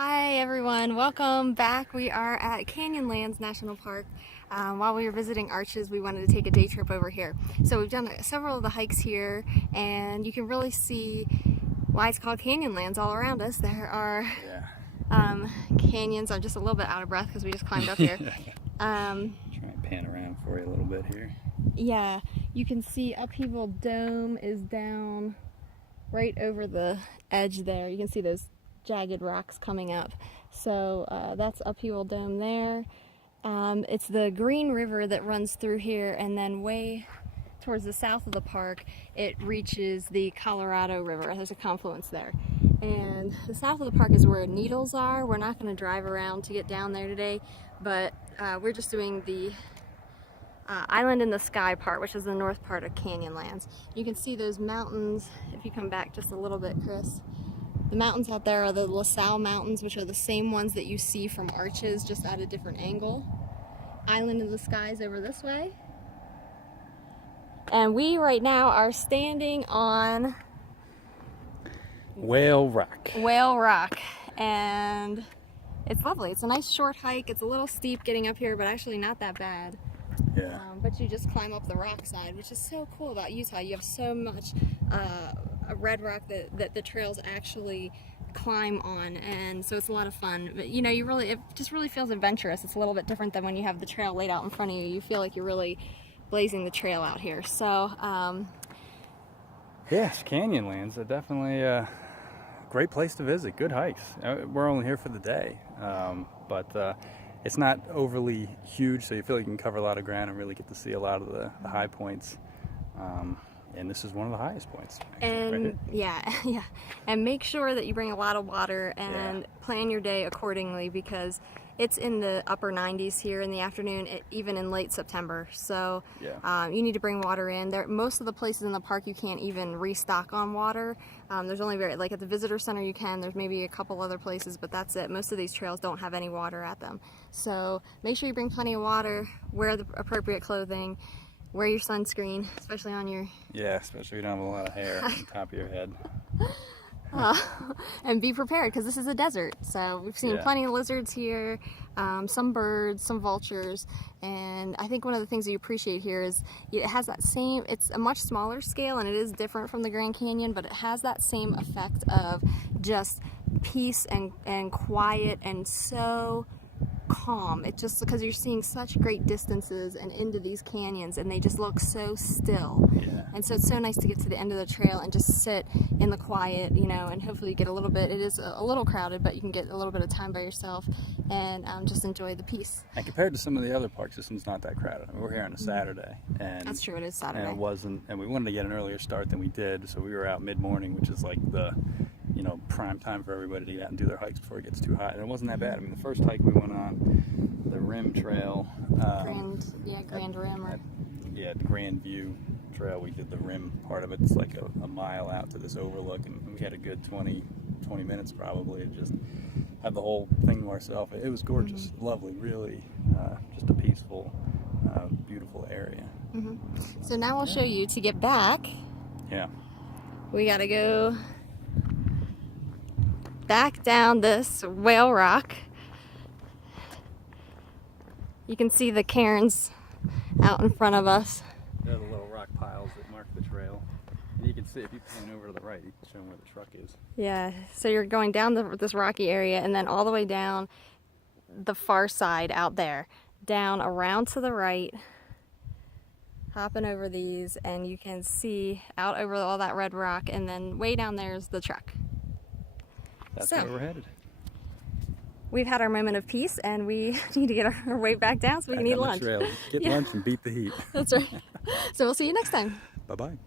Hi everyone, welcome back. We are at Canyonlands National Park. While we were visiting Arches, we wanted to take a day trip over here. So we've done several of the hikes here, and you can really see why it's called Canyonlands all around us. There are canyons. I'm just a little bit out of breath because we just climbed up here. Try and pan around for you a little bit here. Yeah, you can see Upheaval Dome is down right over the edge there. You can see those jagged rocks coming up. So that's Upheaval Dome there. It's the Green River that runs through here, and then way towards the south of the park it reaches the Colorado River. There's a confluence there. And the south of the park is where Needles are. We're not going to drive around to get down there today, but we're just doing the Island in the Sky part, which is the north part of Canyonlands. You can see those mountains if you come back just a little bit, Chris. The mountains out there are the LaSalle Mountains, which are the same ones that you see from Arches, just at a different angle. Island in the Sky is over this way. And we right now are standing on Whale Rock. Whale Rock, and it's lovely. It's a nice short hike. It's a little steep getting up here, but actually not that bad. Yeah. But you just climb up the rock side, which is so cool about Utah. You have so much a red rock that the trails actually climb on, and so it's a lot of fun. But you know, it just really feels adventurous. It's a little bit different than when you have the trail laid out in front of you. You feel like you're really blazing the trail out here. So yes, Canyonlands are definitely a great place to visit. Good hikes. We're only here for the day, but it's not overly huge, so you feel like you can cover a lot of ground and really get to see a lot of the high points. And this is one of the highest points. Actually, and right yeah, and make sure that you bring a lot of water and plan your day accordingly, because it's in the upper 90s here in the afternoon, even in late September. So you need to bring water in. Most of the places in the park you can't even restock on water. There's only like at the visitor center you can. There's maybe a couple other places, but that's it. Most of these trails don't have any water at them. So make sure you bring plenty of water, wear the appropriate clothing, wear your sunscreen, especially on your... Yeah, especially if you don't have a lot of hair on top of your head. And be prepared, because this is a desert. So we've seen plenty of lizards here, some birds, some vultures, and I think one of the things that you appreciate here is it has that same, it's a much smaller scale and it is different from the Grand Canyon, but it has that same effect of just peace and quiet and so calm. It's just because you're seeing such great distances and into these canyons, and they just look so still. And so it's so nice to get to the end of the trail and just sit in the quiet, you know, and hopefully you get a little bit, it is a little crowded, but you can get a little bit of time by yourself and just enjoy the peace. And compared to some of the other parks, this one's not that crowded. I mean, we're here on a Saturday, and that's true, it is Saturday. And it wasn't, and we wanted to get an earlier start than we did, so we were out mid-morning, which is like the prime time for everybody to get out and do their hikes before it gets too hot. And it wasn't that bad. I mean, the first hike we went on, the Rim Trail, Grand Rim, or the Grand View Trail, we did the Rim part of it. It's like a mile out to this overlook, and we had a good 20 minutes probably to just have the whole thing to ourselves. It was gorgeous, lovely, really just a peaceful, beautiful area. So now we'll show you, to get back, we gotta go back down this Whale Rock. You can see the cairns out in front of us. They're the little rock piles that mark the trail. And you can see, if you pan over to the right, you can show them where the truck is. Yeah, so you're going down this rocky area and then all the way down the far side out there, down around to the right, hopping over these, and you can see out over all that red rock, and then way down there is the truck. That's where we're headed. We've had our moment of peace, and we need to get our way back down so we can eat lunch. Get lunch and beat the heat. That's right. So we'll see you next time. Bye-bye.